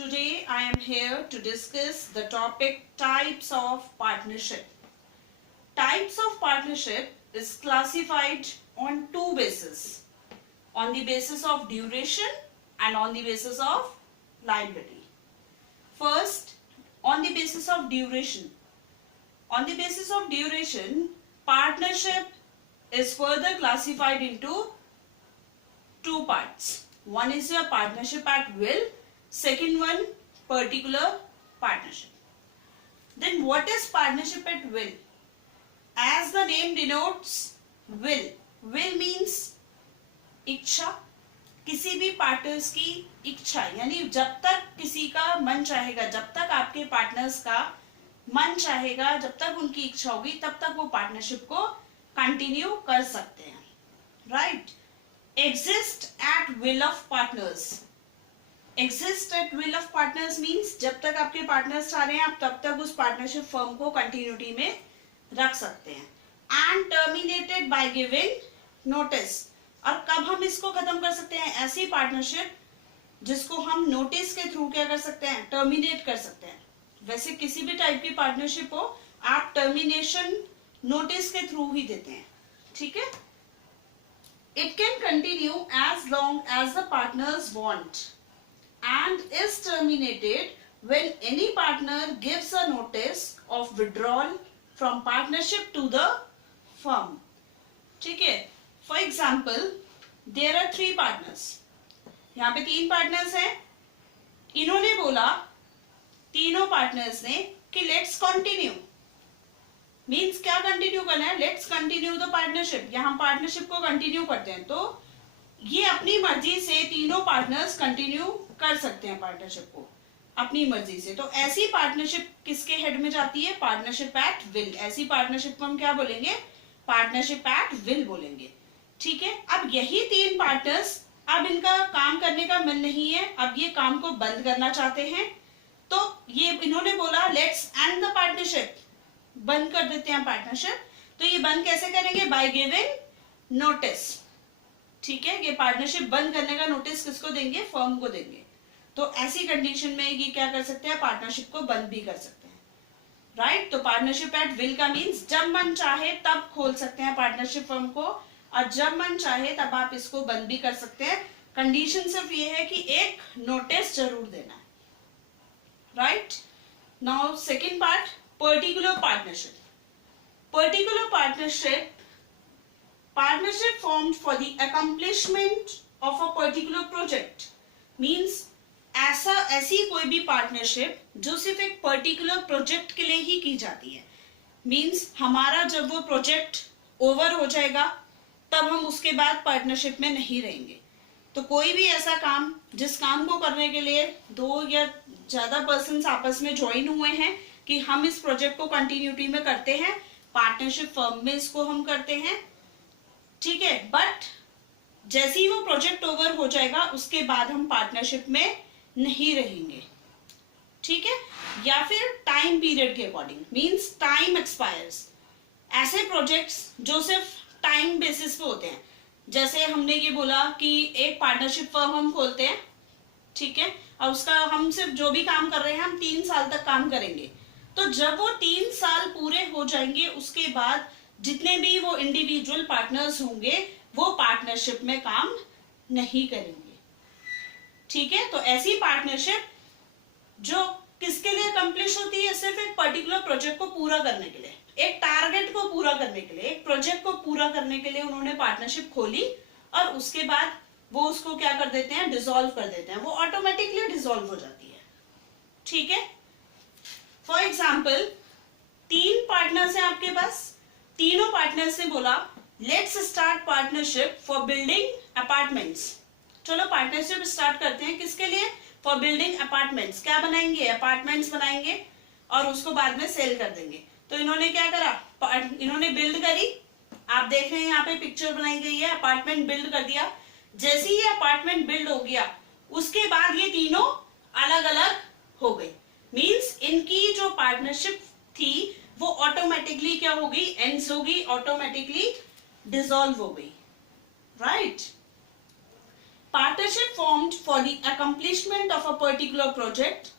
Today I am here to discuss the topic types of partnership. Types of partnership is classified on two bases. On the basis of duration and on the basis of liability. First, on the basis of duration. On the basis of duration, partnership is further classified into two parts. One is your partnership at will, second one particular partnership. Then what is partnership at will? As the name denotes, will. Will means इच्छा, किसी भी partners की इच्छा, यानी जब तक किसी का मन चाहेगा, जब तक आपके पार्टनर्स का मन चाहेगा, जब तक उनकी इच्छा होगी, तब तक वो पार्टनरशिप को कंटिन्यू कर सकते हैं. Right? Exist at will of partners. Exist at will of partners means जब तक आपके पार्टनर्स चाह रहे हैं, आप तब तक उस पार्टनरशिप फर्म को कंटिन्यूटी में रख सकते हैं. And terminated by giving notice. और कब हम इसको खत्म कर सकते हैं? ऐसी पार्टनरशिप जिसको हम नोटिस के थ्रू क्या कर सकते हैं? टर्मिनेट कर सकते हैं. वैसे किसी भी टाइप की पार्टनरशिप हो, आप टर्मिनेशन नोटिस के थ्रू ही देते हैं. ठीक है? It can continue as long as the partners want and is terminated when any partner gives a notice of withdrawal from partnership to the firm. ठीक है? For example, there are three partners. यहाँ पे तीन partners हैं. इन्होंने बोला, तीनों partners ने कि लेट्स कंटिन्यू. मीन्स क्या कंटिन्यू करना है? Let's continue the partnership. यहाँ पार्टनरशिप को कंटिन्यू करते हैं. तो ये अपनी मर्जी से तीनों पार्टनर्स कंटिन्यू कर सकते हैं पार्टनरशिप को अपनी मर्जी से. तो ऐसी पार्टनरशिप किसके हेड में जाती है? Partnership at will. ऐसी पार्टनरशिप को हम क्या बोलेंगे? पार्टनरशिप एट विल बोलेंगे. ठीक है? अब यही तीन पार्टनर्स, अब इनका काम करने का मन नहीं है, अब ये काम को बंद करना चाहते हैं. तो ये इन्होंने बोला लेट्स एंड द पार्टनरशिप, बंद कर देते हैं पार्टनरशिप. तो ये बंद कैसे करेंगे? By giving notice. ठीक है? ये पार्टनरशिप बंद करने का नोटिस किसको देंगे? फर्म को देंगे. तो ऐसी कंडीशन में ये क्या कर सकते हैं? पार्टनरशिप को बंद भी कर सकते हैं. राइट? तो पार्टनरशिप एट विल का मीन्स जब मन चाहे तब खोल सकते हैं पार्टनरशिप फर्म को, और जब मन चाहे तब आप इसको बंद भी कर सकते हैं. कंडीशन सिर्फ ये है कि एक नोटिस जरूर देना है. Right? Now second part, particular partnership. Particular partnership formed for the accomplishment of a particular project means ऐसी कोई भी पार्टनरशिप जो सिर्फ एक पर्टिकुलर प्रोजेक्ट के लिए ही की जाती है. मीन्स हमारा जब वो प्रोजेक्ट ओवर हो जाएगा तब हम उसके बाद पार्टनरशिप में नहीं रहेंगे. तो कोई भी ऐसा काम जिस काम को करने के लिए दो या ज्यादा पर्सन्स आपस में ज्वाइन हुए हैं कि हम इस प्रोजेक्ट को कंटिन्यूटी में करते हैं, पार्टनरशिप फर्म में इसको हम करते हैं. ठीक है? बट जैसे ही वो प्रोजेक्ट ओवर हो जाएगा उसके बाद हम पार्टनरशिप में नहीं रहेंगे. ठीक है? या फिर टाइम पीरियड के अकॉर्डिंग, मींस टाइम एक्सपायर्स. ऐसे प्रोजेक्ट्स जो सिर्फ टाइम बेसिस पे होते हैं, जैसे हमने ये बोला कि एक पार्टनरशिप फर्म हम खोलते हैं. ठीक है? और उसका हम सिर्फ जो भी काम कर रहे हैं हम 3 साल तक काम करेंगे. तो जब वो 3 साल पूरे हो जाएंगे उसके बाद जितने भी वो इंडिविजुअल पार्टनर्स होंगे वो पार्टनरशिप में काम नहीं करेंगे. ठीक है? तो ऐसी पार्टनरशिप जो किसके लिए कंप्लीट होती है? सिर्फ एक पर्टिकुलर प्रोजेक्ट को पूरा करने के लिए, एक टारगेट को पूरा करने के लिए, एक प्रोजेक्ट को पूरा करने के लिए उन्होंने पार्टनरशिप खोली और उसके बाद वो उसको क्या कर देते हैं? डिसॉल्व कर देते हैं. वो ऑटोमेटिकली डिसॉल्व हो जाती है. ठीक है? फॉर एग्जाम्पल, 3 पार्टनर्स हैं आपके पास. तीनों पार्टनर्स ने बोला let's start partnership for building apartments. चलो पार्टनरशिप स्टार्ट करते हैं. किसके लिए? For building apartments. क्या बनाएंगे? अपार्टमेंट्स बनाएंगे और उसको बाद में सेल कर देंगे. तो इन्होंने क्या करा? इन्होंने बिल्ड करी. आप देख रहे हैं यहाँ पे पिक्चर बनाई गई है. अपार्टमेंट बिल्ड कर दिया. जैसे ही अपार्टमेंट बिल्ड हो गया उसके बाद ये तीनों अलग अलग हो गई. मीन्स इनकी जो पार्टनरशिप थी वो ऑटोमेटिकली क्या होगी? एंड्स होगी, ऑटोमेटिकली डिसॉल्व हो गई. Right? Partnership formed for the accomplishment of a particular project,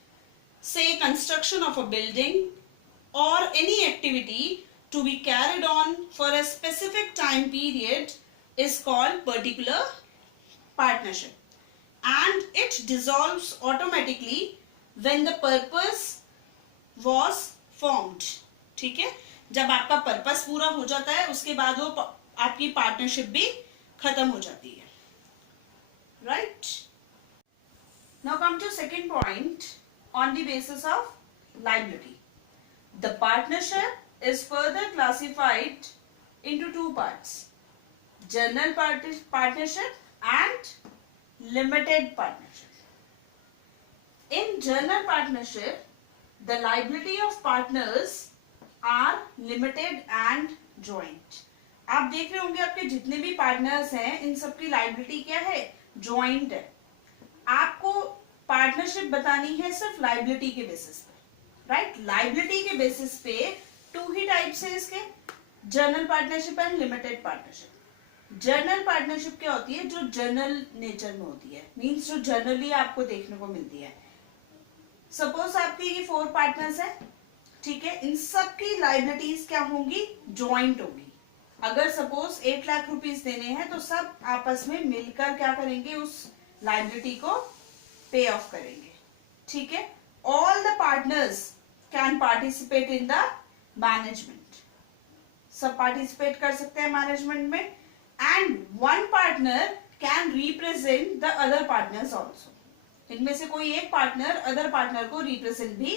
say construction of a building or any activity to be carried on for a specific time period, is called particular partnership, and it dissolves automatically when the purpose was formed. ठीक है, जब आपका purpose पूरा हो जाता है उसके बाद वो आपकी पार्टनरशिप भी खत्म हो जाती है. Right? Now come to second point, on the basis of liability. The partnership is further classified into two parts: general partnership and limited partnership. In general partnership, the liability of partners are limited and joint. आप देख रहे होंगे आपके जितने भी partners हैं इन सबकी liability क्या है? जॉइंट है. आपको पार्टनरशिप बतानी है सिर्फ लाइबिलिटी के बेसिस पे, राइट? लाइबिलिटी के बेसिस पे टू ही टाइप्स है इसके, general partnership and limited partnership. General partnership क्या होती है? जो जनरल नेचर में होती है, मींस जो जनरली आपको देखने को मिलती है. सपोज आपके ये 4 पार्टनर्स है, ठीक है, इन सब की लाइबिलिटीज क्या होंगी? जॉइंट होगी. अगर सपोज 8 लाख रुपीस देने हैं तो सब आपस में मिलकर क्या करेंगे? उस लाइबिलिटी को पे ऑफ करेंगे. ठीक है, all the partners can participate in the management. सब पार्टिसिपेट कर सकते हैं मैनेजमेंट में, and one partner can represent the other partners also. इनमें से कोई एक पार्टनर अदर पार्टनर को रिप्रेजेंट भी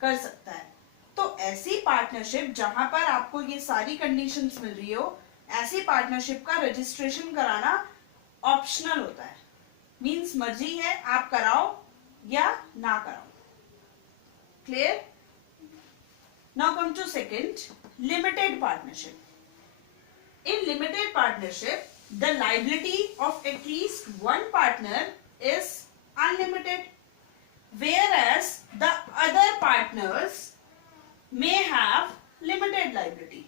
कर सकता है. तो ऐसी पार्टनरशिप जहां पर आपको ये सारी कंडीशंस मिल रही हो, ऐसी पार्टनरशिप का रजिस्ट्रेशन कराना ऑप्शनल होता है. मींस मर्जी है, आप कराओ या ना कराओ. Clear? Now come to second, limited partnership. In limited partnership the liability of at least one partner is unlimited, whereas the other partners may have limited liability.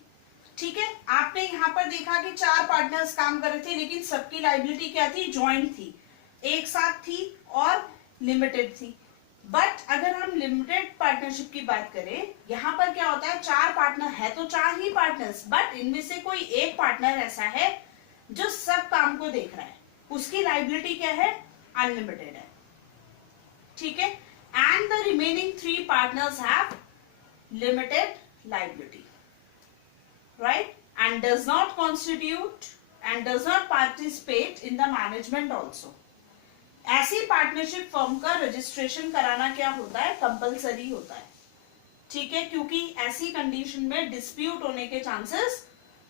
ठीक है, आपने यहाँ पर देखा कि 4 पार्टनर्स काम कर रहे थे लेकिन सबकी लाइबिलिटी क्या थी? जॉइंट थी, एक साथ थी और लिमिटेड थी. बट अगर हम लिमिटेड पार्टनरशिप की बात करें, यहाँ पर क्या होता है? 4 पार्टनर है तो 4 ही पार्टनर्स, बट इनमें से कोई एक पार्टनर ऐसा है जो सब काम को देख रहा है, उसकी लाइबिलिटी क्या है? अनलिमिटेड है. ठीक है, and the remaining 3 partners have limited liability, right? And does not constitute and does not participate in the management also. ऐसी पार्टनरशिप फर्म का रजिस्ट्रेशन कराना क्या होता है? कंपलसरी होता है. ठीक है, क्योंकि ऐसी कंडीशन में डिस्प्यूट होने के चांसेस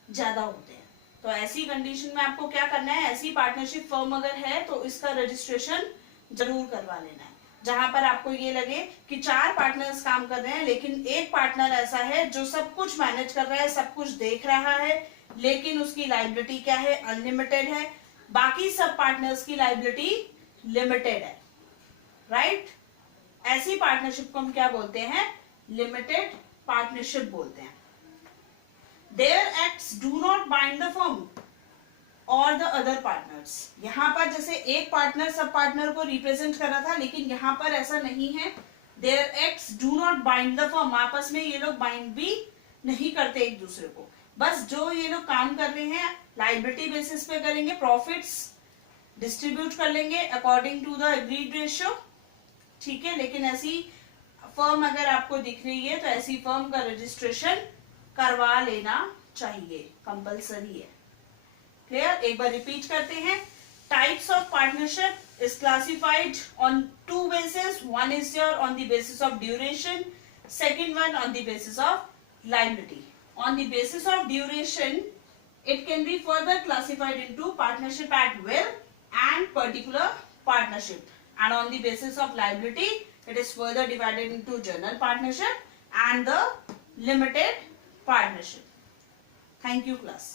ज्यादा होते हैं. तो ऐसी कंडीशन में आपको क्या करना है? ऐसी पार्टनरशिप फर्म अगर है तो इसका रजिस्ट्रेशन जरूर करवा लेना है, जहां पर आपको ये लगे कि 4 पार्टनर्स काम कर रहे हैं लेकिन एक पार्टनर ऐसा है जो सब कुछ मैनेज कर रहा है, सब कुछ देख रहा है, लेकिन उसकी लाइबिलिटी क्या है? अनलिमिटेड है. बाकी सब पार्टनर्स की लाइबिलिटी लिमिटेड है, राइट? ऐसी पार्टनरशिप को हम क्या बोलते हैं? लिमिटेड पार्टनरशिप बोलते हैं. Their acts do not bind the firm और द अदर पार्टनर्स. यहाँ पर जैसे एक पार्टनर सब पार्टनर को रिप्रेजेंट कर रहा था, लेकिन यहाँ पर ऐसा नहीं है. Their acts do not bind the firm. आपस में ये लोग बाइंड भी नहीं करते एक दूसरे को. बस जो ये लोग काम कर रहे हैं लाइबिलिटी बेसिस पे करेंगे, प्रॉफिट्स डिस्ट्रीब्यूट कर लेंगे according to the agreed ratio. ठीक है, लेकिन ऐसी फर्म अगर आपको दिख रही है तो ऐसी फर्म का रजिस्ट्रेशन करवा लेना चाहिए, कंपलसरी है. क्लियर? एक बार रिपीट करते हैं. Types of partnership is classified on 2 bases. One is your on the basis of duration, second one on the basis of liability. On the basis of duration, it can be further classified into partnership at will and particular partnership. And on the basis of liability, it is further divided into general partnership and the limited partnership. Thank you, class.